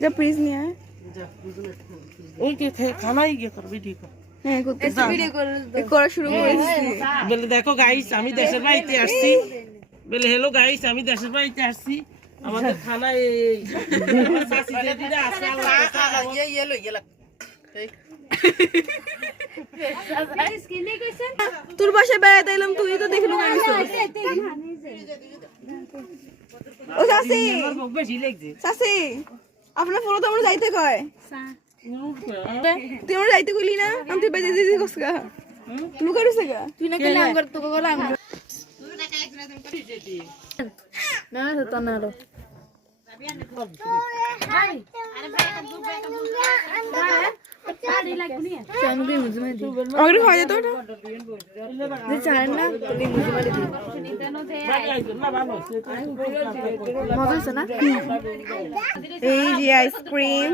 যা প্লিজ নিয়ে আয় ওই কে খানাই গিয়ে কর ভিডিও কর হ্যাঁ ভিডিও করা শুরু করে দিছি বলে দেখো গাইস আমি দেশের বাড়িতে আসছি বলে হ্যালো গাইস আমি দেশের বাড়িতে আসছি আমাদের খানায় আমার শাশি দিদিরা আছে আল্লাহ ইয়ে তোর বাসায় বেড়াতে এলাম তুই তো দেখে ঢুকে গেছিস ও শাশি শাশি আপনার ফলো তো আমরা যাইতে কয় তুই আমরা যাইতে কইলি না আমি তুই বেজে দিদি কসকা তুই করিস গা তুই না কেন আঙ্গুর তো গলা আঙ্গুর না তো না লো খাওয়া যেত এই যে আইসক্রিম